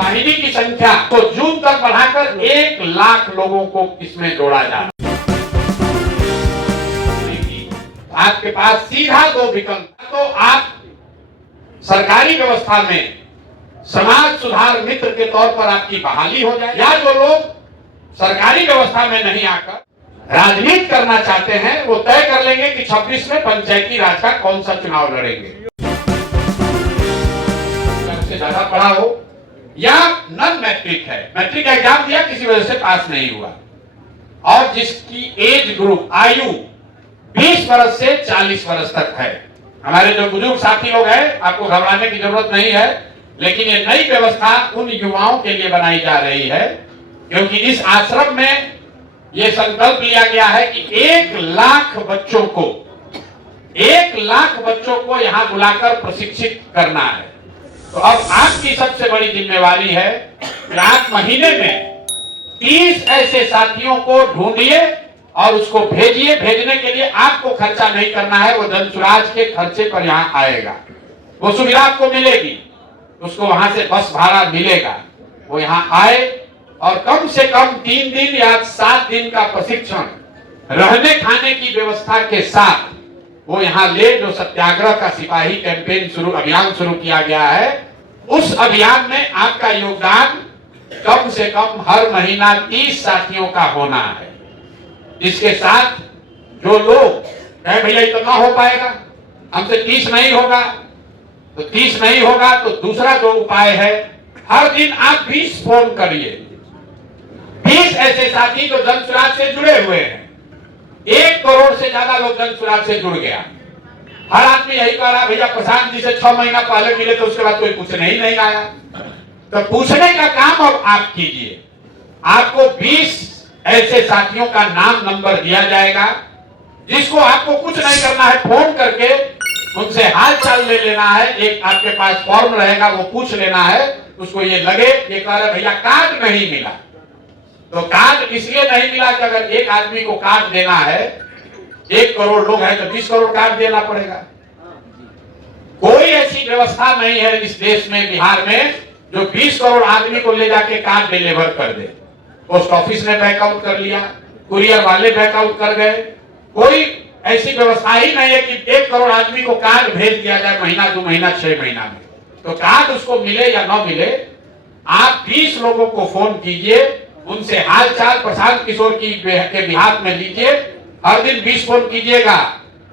वाहिनी की संख्या को जून तक बढ़ाकर 1 लाख लोगों को इसमें जोड़ा जाए। आपके पास सीधा 2 विकल्प, तो आप सरकारी व्यवस्था में समाज सुधार मित्र के तौर पर आपकी बहाली हो जाए, या जो लोग सरकारी व्यवस्था में नहीं आकर राजनीति करना चाहते हैं वो तय कर लेंगे कि 26 में पंचायती राज का कौन सा चुनाव लड़ेंगे। सबसे ज्यादा पढ़ा हो या नन मैट्रिक है, मैट्रिक एग्जाम दिया किसी वजह से पास नहीं हुआ, और जिसकी एज ग्रुप आयु 20 वर्ष से 40 वर्ष तक है। हमारे जो बुजुर्ग साथी लोग हैं, आपको घबराने की जरूरत नहीं है, लेकिन ये नई व्यवस्था उन युवाओं के लिए बनाई जा रही है, क्योंकि इस आश्रम में ये संकल्प लिया गया है कि 1 लाख बच्चों को यहां बुलाकर प्रशिक्षित करना है। तो अब आपकी सबसे बड़ी जिम्मेवारी है कि आप महीने में 30 ऐसे साथियों को ढूंढिए और उसको भेजिए। भेजने के लिए आपको खर्चा नहीं करना है, वो जनसुराज के खर्चे पर यहाँ आएगा, वो सुविधा आपको मिलेगी, उसको वहां से बस भाड़ा मिलेगा, वो यहाँ आए और कम से कम 3 दिन या 7 दिन का प्रशिक्षण रहने खाने की व्यवस्था के साथ वो यहाँ ले। जो सत्याग्रह का सिपाही कैंपेन अभियान शुरू किया गया है, उस अभियान में आपका योगदान कम से कम हर महीना 30 साथियों का होना है। इसके साथ जो लोग कहे भैया इतना हो पाएगा, हमसे 30 नहीं होगा, तो 30 नहीं होगा तो दूसरा जो उपाय है, हर दिन आप 20 फोन करिए। 20 ऐसे साथी जो जनसुराज से जुड़े हुए हैं, 1 करोड़ से ज्यादा लोग जनसुराज से जुड़ गया। हर आदमी यही कह रहा भैया प्रशांत जी से 6 महीना पहले मिले तो उसके बाद कोई पूछने ही नहीं आया। तो पूछने का काम अब आप कीजिए। आपको 20 ऐसे साथियों का नाम नंबर दिया जाएगा, जिसको आपको कुछ नहीं करना है, फोन करके उनसे हाल चाल ले लेना है। एक आपके पास फॉर्म रहेगा, वो पूछ लेना है। उसको ये लगे ये कह रहे भैया कार्ड नहीं मिला, तो कार्ड इसलिए नहीं मिला कि अगर एक आदमी को कार्ड देना है, 1 करोड़ लोग हैं तो 20 करोड़ कार्ड देना पड़ेगा। कोई ऐसी व्यवस्था नहीं है इस देश में, बिहार में, जो 20 करोड़ आदमी को ले जाके कार्ड डिलीवर कर दे। पोस्ट ऑफिस ने बैकआउट कर लिया, कुरियर वाले बैकआउट कर गए। कोई ऐसी व्यवस्था ही नहीं है कि 1 करोड़ आदमी को कार्ड भेज दिया जाए महीना 2 महीना 6 महीना में। तो कार्ड उसको मिले या न मिले, आप 20 लोगों को फोन कीजिए, उनसे हालचाल प्रशांत किशोर की के बिहार में लीजिए। हर दिन 20 फोन कीजिएगा,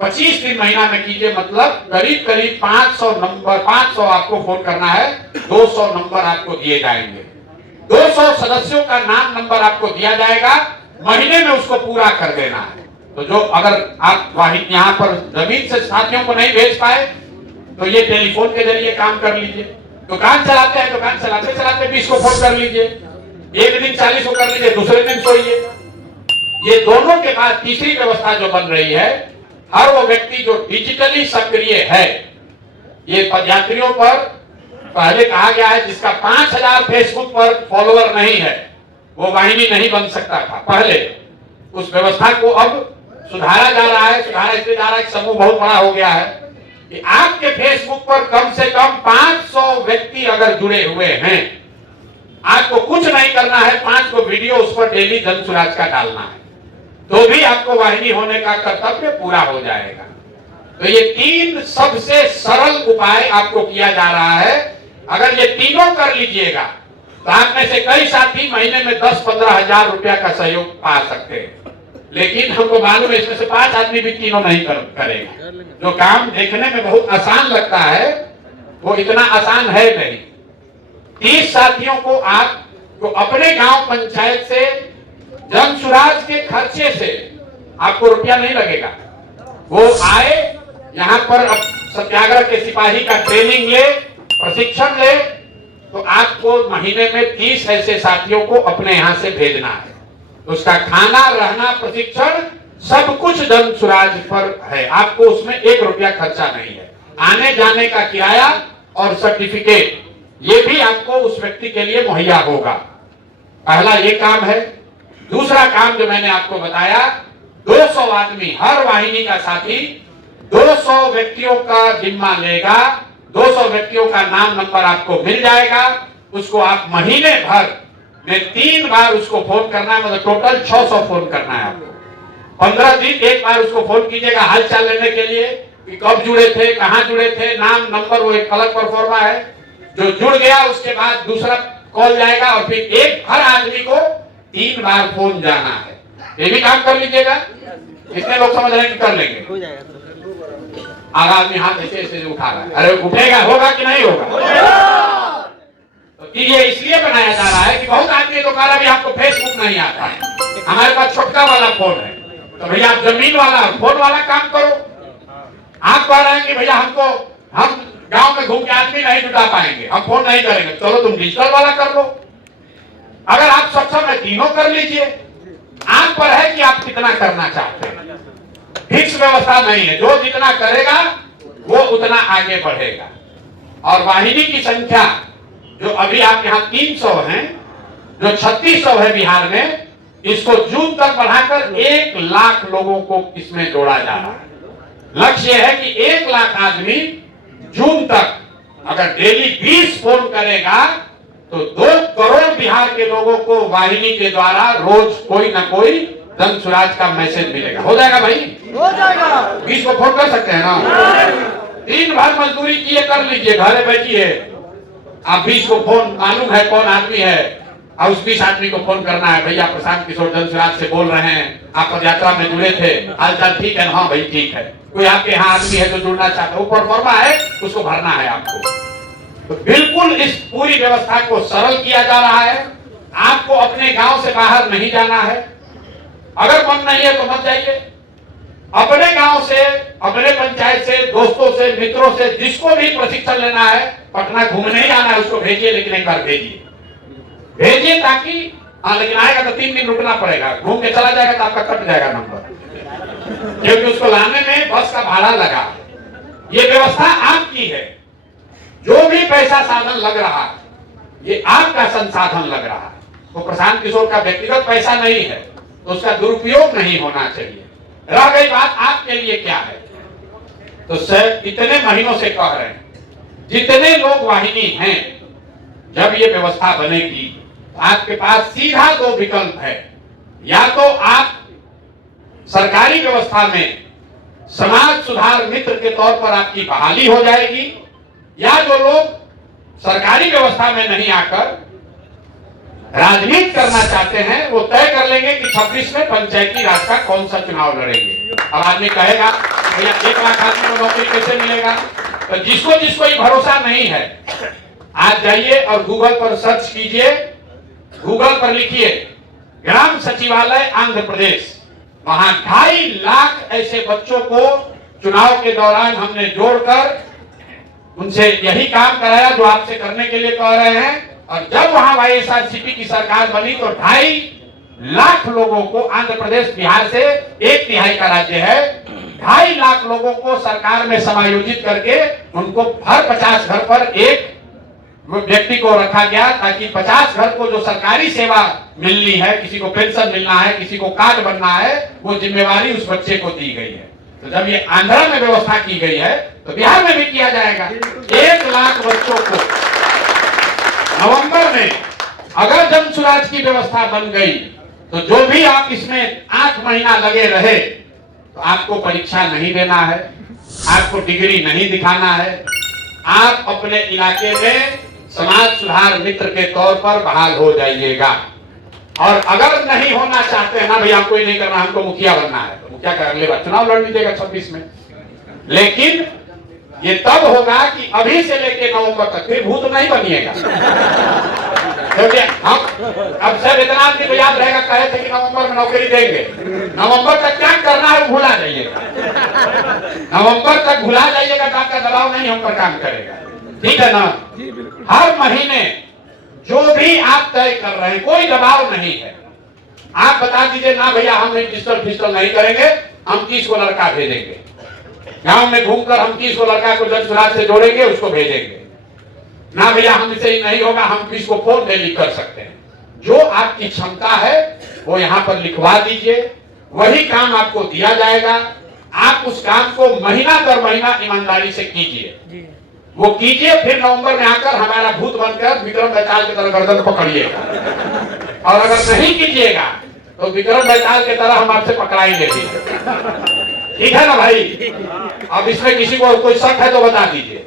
25 दिन महीना में कीजिए, मतलब करीब करीब 500 नंबर, 500 आपको फोन करना है, 200 नंबर आपको दिए जाएंगे। 200 सदस्यों का नाम नंबर आपको दिया जाएगा, महीने में उसको पूरा कर देना है। तो जो अगर आप यहाँ पर जमीन से साथियों को नहीं भेज पाए तो ये टेलीफोन के जरिए काम कर लीजिए। दुकान चलाते हैं, दुकान चलाते चलाते 20 को फोन कर लीजिए, एक दिन 40 को कर लीजिए, दूसरे दिन सोइए। ये दोनों के बाद तीसरी व्यवस्था जो बन रही है, हर वो व्यक्ति जो डिजिटली सक्रिय है, ये पदयात्रियों पर पहले कहा गया है जिसका 5000 फेसबुक पर फॉलोअर नहीं है वो वाहिनी नहीं बन सकता था पहले। उस व्यवस्था को अब सुधारा जा रहा है। सुधारा इसलिए जा रहा है कि समूह बहुत बड़ा हो गया है कि आपके फेसबुक पर कम से कम 500 व्यक्ति अगर जुड़े हुए हैं, आपको कुछ नहीं करना है, 5 को वीडियो उस पर डेली जनसुराज का डालना है, तो भी आपको वाहिनी होने का कर्तव्य पूरा हो जाएगा। तो ये 3 सबसे सरल उपाय आपको किया जा रहा है। अगर ये तीनों कर लीजिएगा तो आप में से कई साथी महीने में 10-15 हजार रुपया का सहयोग पा सकते हैं। लेकिन हमको मालूम है इसमें से 5 आदमी भी तीनों नहीं करेगा। जो काम देखने में बहुत आसान लगता है वो इतना आसान है नहीं। 30 साथियों को आपको अपने गांव पंचायत से जनसुराज के खर्चे से आपको रुपया नहीं लगेगा। वो आए यहाँ पर अब सत्याग्रह के सिपाही का ट्रेनिंग ले, प्रशिक्षण ले, तो आपको महीने में 30 ऐसे साथियों को अपने यहाँ से भेजना है। उसका खाना, रहना, प्रशिक्षण सब कुछ जनसुराज पर है। आपको उसमें 1 रुपया खर्चा नहीं है। आने जाने का किराया और सर्टिफिकेट ये भी आपको उस व्यक्ति के लिए मुहैया होगा। पहला ये काम है। दूसरा काम जो मैंने आपको बताया, 200 आदमी, हर वाहिनी का साथी 200 व्यक्तियों का जिम्मा लेगा। 200 व्यक्तियों का नाम नंबर आपको मिल जाएगा। उसको आप महीने भर में 3 बार उसको फोन करना है, मतलब टोटल 600 फोन करना है आपको। 15 दिन एक बार उसको फोन कीजिएगा हाल चाल लेने के लिए कि कब जुड़े थे, कहां जुड़े थे, नाम नंबर, वो एक अलग परफॉर्मा है। जो जुड़ गया उसके बाद दूसरा कॉल जाएगा और फिर एक हर आदमी को 3 बार फोन जाना है। ये भी काम कर लीजिएगा। कितने लोग समझ रहे हैं कि कर लेंगे? आगा आदमी हाथ ऐसे ऐसे उठा रहा है, अरे उठेगा, होगा कि नहीं होगा? तो ये इसलिए बनाया जा रहा है कि बहुत आदमी तो कह रहा है आपको फेसबुक नहीं आता है, हमारे पास छोटका वाला फोन है, तो भैया आप जमीन वाला फोन वाला काम करो। आप कह रहे हैं कि भैया हम गांव में घूम के आदमी नहीं जुटा पाएंगे, हम फोन नहीं करेंगे, चलो तुम डिजिटल वाला कर लो। अगर आप सक्षम है तीनों कर लीजिए। आप पर है कि आप कितना करना चाहते हैं। फिक्स व्यवस्था नहीं है, जो जितना करेगा वो उतना आगे बढ़ेगा। और वाहिनी की संख्या जो अभी आप यहाँ 300 हैं, जो 3600 है बिहार में, इसको जून तक बढ़ाकर 1 लाख लोगों को इसमें जोड़ा जा रहा है। लक्ष्य है कि 1 लाख आदमी जून तक अगर डेली 20 फोन करेगा तो 2 करोड़ बिहार के लोगों को वाहिनी के द्वारा रोज कोई ना कोई जन स्वराज का मैसेज मिलेगा। हो जाएगा भाई? हो जाएगा। 20 को फोन कर सकते हैं ना? 3 बार मजदूरी किए कर लीजिए, घरे बैठिए। आप 20 को फोन, मालूम है कौन आदमी है, और उस 20 आदमी को फोन करना है, भैया प्रशांत किशोर जन स्वराज से बोल रहे हैं, आप पदयात्रा में जुड़े थे, हालचाल ठीक है? हाँ भाई ठीक है। कोई आपके यहाँ आदमी है जो जुड़ना चाहता है, वो परफॉर्मा है, उसको भरना है आपको। तो बिल्कुल इस पूरी व्यवस्था को सरल किया जा रहा है। आपको अपने गांव से बाहर नहीं जाना है। अगर मन नहीं है तो मत जाइए। अपने गांव से, अपने पंचायत से, दोस्तों से, मित्रों से, जिसको भी प्रशिक्षण लेना है, पटना घूमने ही आना है, उसको भेजिए, लेकिन एक बार भेजिए ताकि, हाँ लेकिन आएगा तो 3 दिन रुकना पड़ेगा। घूम के चला जाएगा तो आपका कट जाएगा नंबर, क्योंकि उसको लाने में बस का भाड़ा लगा। ये व्यवस्था आपकी है। जो भी पैसा साधन लग रहा है, ये आपका संसाधन लग रहा है। वो प्रशांत किशोर का व्यक्तिगत पैसा नहीं है, तो उसका दुरुपयोग नहीं होना चाहिए। रह गई बात आपके लिए क्या है, तो सर इतने महीनों से कह रहे हैं, जितने लोग वाहिनी हैं, जब ये व्यवस्था बनेगी तो आपके पास सीधा 2 विकल्प है। या तो आप सरकारी व्यवस्था में समाज सुधार मित्र के तौर पर आपकी बहाली हो जाएगी, या जो लोग सरकारी व्यवस्था में नहीं आकर राजनीति करना चाहते हैं, वो तय कर लेंगे कि 26 में पंचायती राज का कौन सा चुनाव लड़ेंगे। अब आदमी कहेगा भैया 1 लाख आदमी को नौकरी कैसे मिलेगा? तो जिसको जिसको ये भरोसा नहीं है, आज जाइए और गूगल पर सर्च कीजिए, गूगल पर लिखिए ग्राम सचिवालय आंध्र प्रदेश। वहां 2.5 लाख ऐसे बच्चों को चुनाव के दौरान हमने जोड़कर उनसे यही काम कराया जो आपसे करने के लिए कह रहे हैं। और जब वहां वाईएसआरसीपी की सरकार बनी तो 2.5 लाख लोगों को, आंध्र प्रदेश बिहार से 1/3 का राज्य है, 2.5 लाख लोगों को सरकार में समायोजित करके उनको हर 50 घर पर एक व्यक्ति को रखा गया, ताकि 50 घर को जो सरकारी सेवा मिलनी है, किसी को पेंशन मिलना है, किसी को कार्ड बनना है, वो जिम्मेवारी उस बच्चे को दी गई है। तो जब ये आंध्र में व्यवस्था की गई है तो बिहार में भी किया जाएगा। 1 लाख बच्चों को नवंबर में अगर जन स्वराज की व्यवस्था बन गई तो जो भी आप इसमें 8 महीना लगे रहे, तो आपको परीक्षा नहीं देना है, आपको डिग्री नहीं दिखाना है, आप अपने इलाके में समाज सुधार मित्र के तौर पर बहाल हो जाइएगा। और अगर नहीं होना चाहते हैं ना भैया हमको ही नहीं करना, हमको मुखिया बनना है, तो मुखिया का अगले बार चुनाव लड़ लीजिएगा 26 में। लेकिन ये तब होगा कि अभी से लेके नवंबर तक फिर भूत नहीं बनिएगा। क्योंकि हम अब सर इतना आदमी याद रहेगा, कहे थे कि नवंबर में नौकरी देंगे, नवंबर तक क्या करना है भूला जाइएगा। नवंबर तक भुला जाइएगा, आपका दबाव नहीं हम पर काम करेगा, ठीक है ना? हर महीने जो भी आप तय कर रहे हैं, कोई दबाव नहीं है। आप बता दीजिए ना भैया हम डिजिटल फिजिटल नहीं करेंगे, हम 30 को लड़का भेजेंगे, गांव में घूमकर हम 30 को लड़का को जन स्वराज से जोड़ेंगे, उसको भेजेंगे ना भैया हमसे ही नहीं होगा, हम 20 को फोन डेली कर सकते हैं। जो आपकी क्षमता है वो यहाँ पर लिखवा दीजिए, वही काम आपको दिया जाएगा। आप उस काम को महीना दर महीना ईमानदारी से कीजिए। वो कीजिए, फिर नवंबर में आकर हमारा भूत बनकर विक्रम बेताल की तरह गर्दन पकड़िएगा। और अगर नहीं कीजिएगा तो विक्रम बेताल की तरह हम आपसे पकड़ाएंगे। ठीक है ना भाई? अब इसमें किसी को कोई शक है तो बता दीजिए।